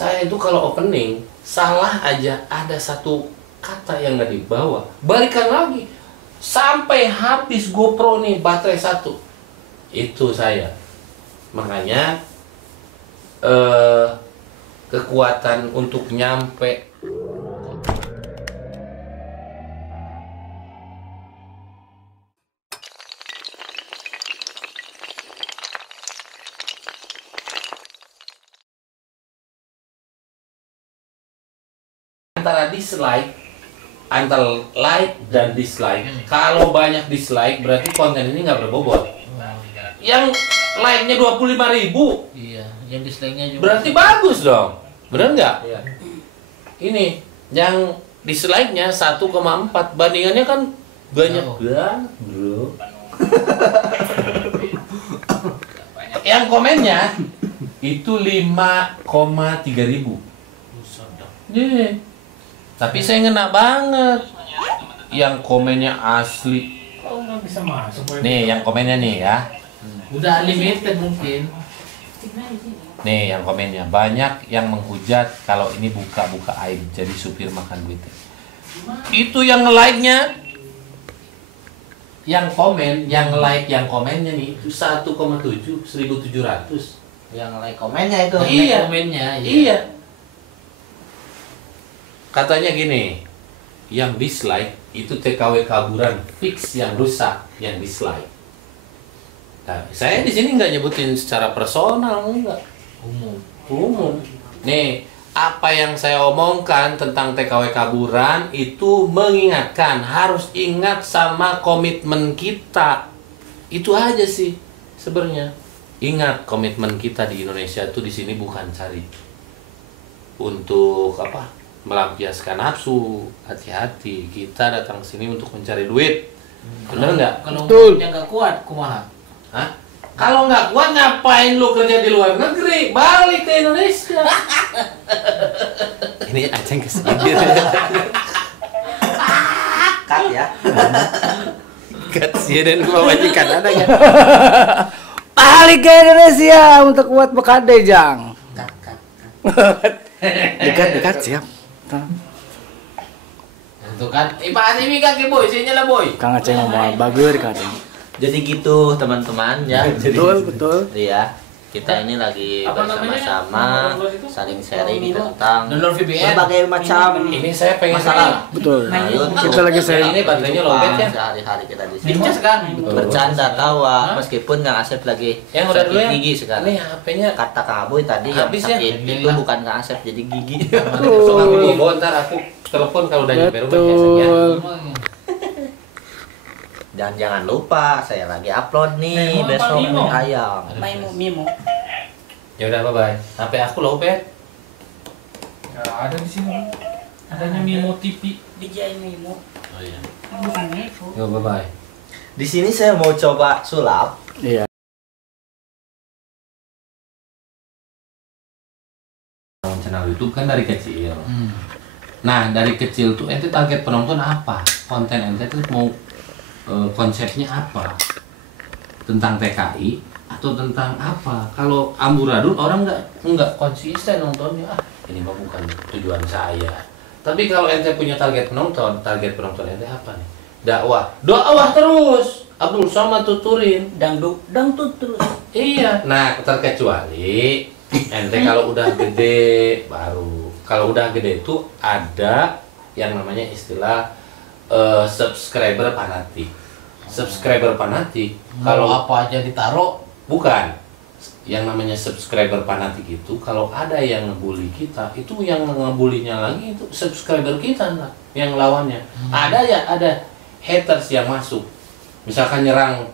Saya itu kalau opening salah aja ada satu kata yang nggak dibawa, balikan lagi sampai habis GoPro nih baterai satu. Itu saya. Makanya kekuatan untuk nyampe antara dislike, antara like dan dislike. Kalau banyak dislike berarti konten ini nggak berbobot. Yang like-nya 25.000, iya, yang dislike-nya juga berarti bagus dong, bener nggak? iya. Ini yang dislike-nya 1,4, bandingannya kan banyak banget bro. Yang komennya itu 5,3.000. Yeah. Tapi saya ngena banget. Yang komennya asli. Oh, nggak bisa masuk. Nih yang komennya nih ya. Udah unlimited mungkin. Nih yang komennya banyak yang menghujat kalau ini buka-buka aib jadi supir makan duit. Itu yang like-nya, yang komen, yang like, yang komennya nih itu 1,7, 1.700. Yang like komennya itu. Iya. Komennya, Iya. Katanya gini, yang dislike itu TKW kaburan fix, yang rusak yang dislike. Nah, saya di sini nggak nyebutin secara personal, enggak. Umum. Nih, apa yang saya omongkan tentang TKW kaburan itu mengingatkan, harus ingat sama komitmen kita. Itu aja sih sebenarnya. Ingat komitmen kita di Indonesia itu di sini bukan cari untuk apa? Melampiaskan nafsu. Hati-hati, kita datang sini untuk mencari duit. Bener nggak? Kalau Betul. yang nggak kuat, kumaha? Hah? Kalau nggak kuat ngapain lu kerja di luar negeri? Balik ke Indonesia. Ini Aceng kesindir. Cut ya. Kat sih dan gua majikan ada ya. Balik ke Indonesia untuk buat bekade jang. Dekat siap. Itu kan, ibarat ini kaki boy, sini lah boy. Kang Aceh ngomong bagus Kang Aceh. Jadi gitu teman-teman ya. Betul. Iya. Kita ini lagi Apa namanya? bersama-sama saling sharing tentang Download VPN. berbagai macam Ini saya pengen masalah. Betul. Nah, yuk, Kita lagi sharing. Ini baterainya lowbat ya. Sehari-hari kita di sini. Dicas kan? Bercanda tawa meskipun Kang Asep lagi Yang udah dulu ya. gigi sekarang. Ini HP-nya Kata Kang Aboy tadi yang Habis ya? sakit itu Alhamdulillah. bukan Kang Asep jadi gigi. besok aku bawa, ntar aku telepon kalau udah nyampe rumah ya. Betul. Dan jangan lupa saya lagi upload nih Memo apa besok Mimo? mie ayam. Mimo. Ya udah bye-bye. HP aku lowbat. Nggak ada di sini. Adanya Mimo TV. DJI Mimo. Oh iya. Bukan itu. Yo bye-bye. Di sini saya mau coba sulap. Iya. Channel YouTube kan dari kecil. Nah, dari kecil tuh ente target penonton apa? Konten ente tuh mau konsepnya apa? Tentang TKI atau tentang apa? Kalau amburadul orang nggak konsisten nontonnya. Ah, ini mah bukan tujuan saya. Tapi kalau ente punya target penonton ente apa nih? Dakwah terus. Abdul Somad tuturin. Dangdut terus. Iya. Nah, terkecuali ente kalau udah gede baru. Kalau udah gede itu ada yang namanya istilah subscriber fanatik. Subscriber fanatik Kalau kalau apa aja ditaruh, bukan yang namanya subscriber fanatik itu kalau ada yang ngebully kita itu yang ngebulinya lagi itu subscriber kita lah, yang lawannya. Ada haters yang masuk. Misalkan nyerang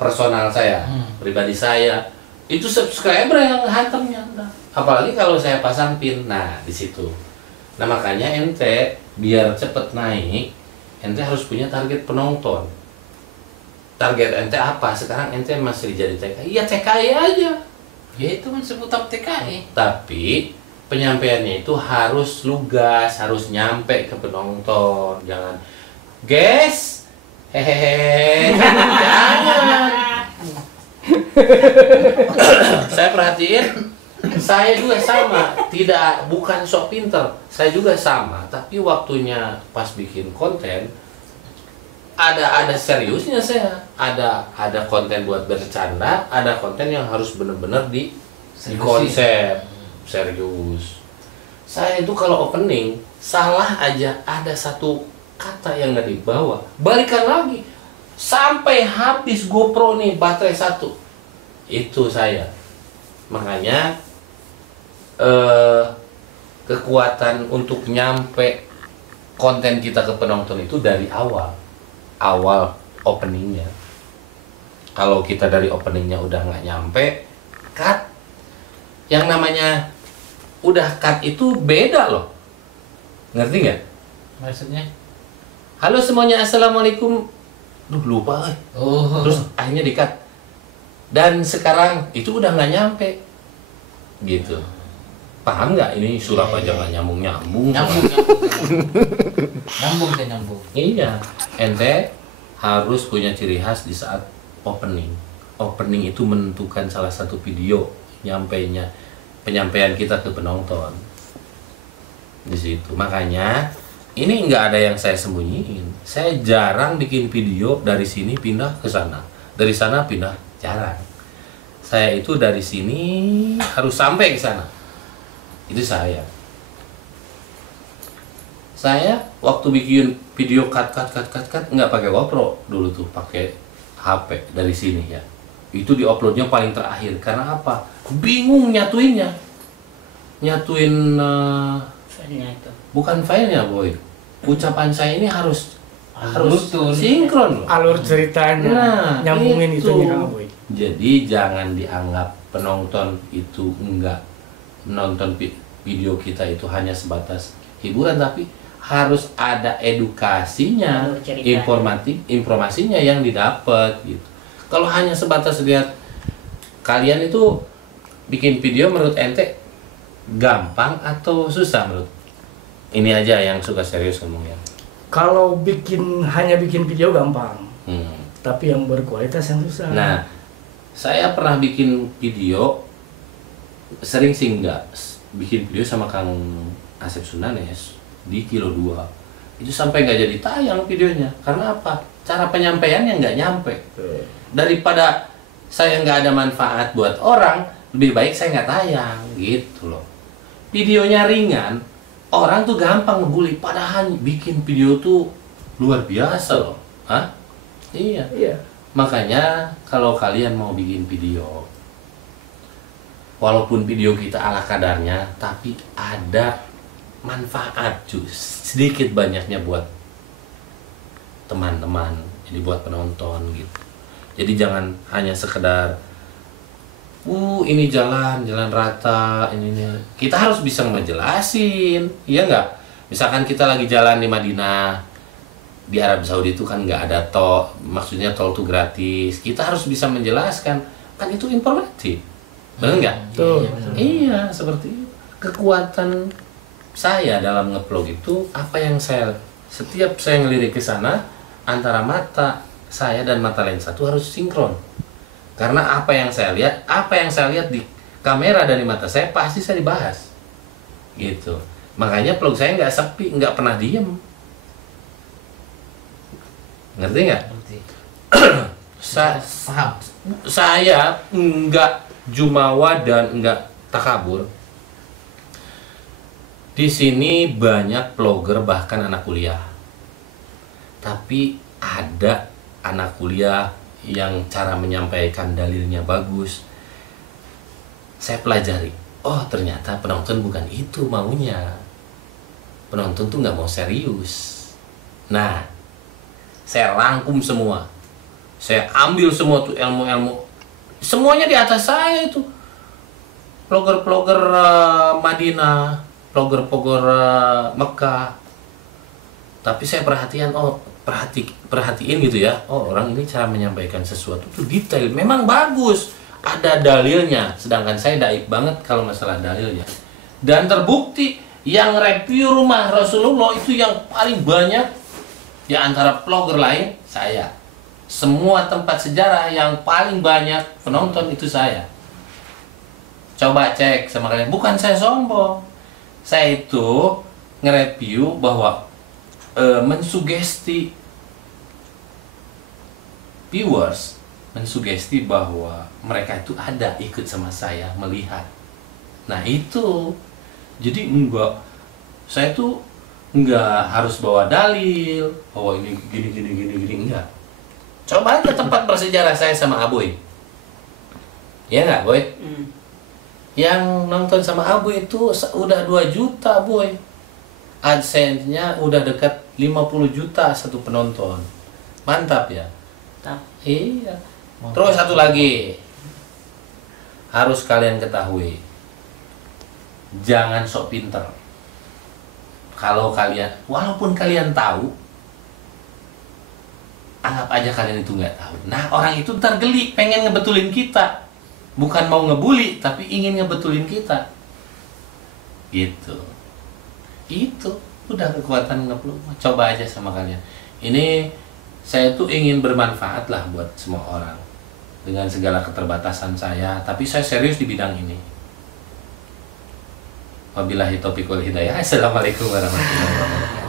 personal saya, pribadi saya, itu subscriber yang hantamnya. Apalagi kalau saya pasang pin, nah di situ. Nah makanya ente biar cepet naik, ente harus punya target penonton. Target ente apa? Sekarang ente masih jadi TKI, ya TKI aja. ya itu kan seputar TKI. Tapi penyampaiannya itu harus lugas, harus nyampe ke penonton. Jangan, guys, hehehe, jangan. Saya perhatiin Saya juga sama, bukan sok pinter. Saya juga sama, tapi waktunya pas bikin konten ada seriusnya saya. Ada konten buat bercanda, ada konten yang harus bener-bener di konsep serius. Saya itu kalau opening salah aja ada satu kata yang nggak dibawa, balikan lagi sampai habis GoPro nih baterai satu. Itu saya. Makanya kekuatan untuk nyampe konten kita ke penonton itu dari awal openingnya. Kalau kita dari openingnya udah nggak nyampe, cut. Yang namanya udah cut itu beda loh, ngerti nggak? Maksudnya? Halo semuanya, assalamualaikum. Duh lupa, Oh. terus akhirnya di cut. Dan sekarang itu udah nggak nyampe, gitu. Paham nggak? Ini sulap aja nggak nyambung. Nyambung. Nyambung. Iya, ente harus punya ciri khas di saat opening. Opening itu menentukan salah satu video penyampaian kita ke penonton. Di situ. Makanya ini nggak ada yang saya sembunyiin. Saya jarang bikin video dari sini pindah ke sana, dari sana pindah, jarang. Saya itu dari sini harus sampai ke sana. Itu saya waktu bikin video cut nggak pakai GoPro dulu tuh, pakai HP dari sini ya. Itu diuploadnya paling terakhir karena apa? Bingung nyatuin Filenya itu. bukan filenya boy. Ucapan saya ini harus Bluetooth. sinkron loh. Alur ceritanya Nah, nyambungin itu. itunya Kang Boy. Jadi jangan dianggap penonton itu enggak menonton video kita itu hanya sebatas hiburan, tapi harus ada edukasinya, Alur ceritanya. informasinya yang didapat gitu. Kalau hanya sebatas lihat kalian itu bikin video, menurut ente gampang atau susah menurut? Ini aja yang suka serius ngomongnya. Kalau hanya bikin video gampang, Hmm. tapi yang berkualitas yang susah. Nah, saya pernah bikin video, sering sih enggak bikin video sama Kang Asep Sunanes di Kilo 2. Itu sampai nggak jadi tayang videonya. Karena apa? Cara penyampaiannya nggak nyampe. Daripada saya nggak ada manfaat buat orang, lebih baik saya nggak tayang gitu loh. Videonya ringan, orang tuh gampang ngebully. Padahal bikin video tuh luar biasa loh. Hah? Iya. Iya. Makanya kalau kalian mau bikin video, walaupun video kita ala kadarnya, tapi ada manfaat sedikit banyaknya buat teman-teman, jadi buat penonton gitu. Jadi jangan hanya sekedar ini jalan rata ini. Kita harus bisa ngejelasin, iya nggak? Misalkan kita lagi jalan di Madinah, di Arab Saudi itu kan nggak ada tol, maksudnya tol itu gratis. Kita harus bisa menjelaskan, kan itu informatif, benar nggak? Tuh. Iya, seperti itu. Kekuatan saya dalam ngeplog itu apa yang setiap saya ngelirik ke sana, antara mata saya dan mata lensa itu harus sinkron. Karena apa yang saya lihat di kamera dari mata saya pasti saya dibahas. Gitu. Makanya vlog saya nggak sepi, nggak pernah diem. Ngerti nggak? Paham. Saya nggak jumawa dan nggak takabur. Di sini banyak vlogger bahkan anak kuliah. Tapi ada anak kuliah yang cara menyampaikan dalilnya bagus. Saya pelajari. Oh, ternyata penonton bukan itu maunya. Penonton tuh nggak mau serius. Nah, saya rangkum semua. Saya ambil semua tuh ilmu-ilmu. Semuanya di atas saya itu. Vlogger-vlogger Madinah, vlogger-vlogger Mekah. Tapi saya perhatiin gitu ya. Oh, orang ini cara menyampaikan sesuatu tuh detail. Memang bagus. Ada dalilnya. Sedangkan saya daif banget kalau masalah dalilnya. Dan terbukti yang review rumah Rasulullah itu yang paling banyak di antara vlogger lain saya. Semua tempat sejarah yang paling banyak penonton itu saya. Coba cek sama kalian. Bukan saya sombong. Saya itu nge-review bahwa mensugesti viewers, mensugesti bahwa mereka itu ada ikut sama saya melihat. Nah itu, jadi saya tuh enggak harus bawa dalil bahwa ini gini enggak. Coba aja tempat bersejarah saya sama Aboy. Ya enggak, Boy? Yang nonton sama Aboy itu udah 2 juta, Boy. AdSense-nya udah dekat 50 juta satu penonton. Mantap ya? Iya. Terus satu lagi. Harus kalian ketahui. Jangan sok pinter. Kalau kalian, walaupun kalian tahu, anggap aja kalian itu nggak tahu. Nah, orang itu ntar geli, pengen ngebetulin kita. Bukan mau ngebully, tapi ingin ngebetulin kita. Gitu. Itu udah kekuatan ngeblok. Coba aja sama kalian. Ini saya tuh ingin bermanfaat lah buat semua orang. Dengan segala keterbatasan saya, tapi saya serius di bidang ini. Wabillahi taufiq wal hidayah. Assalamualaikum warahmatullahi wabarakatuh.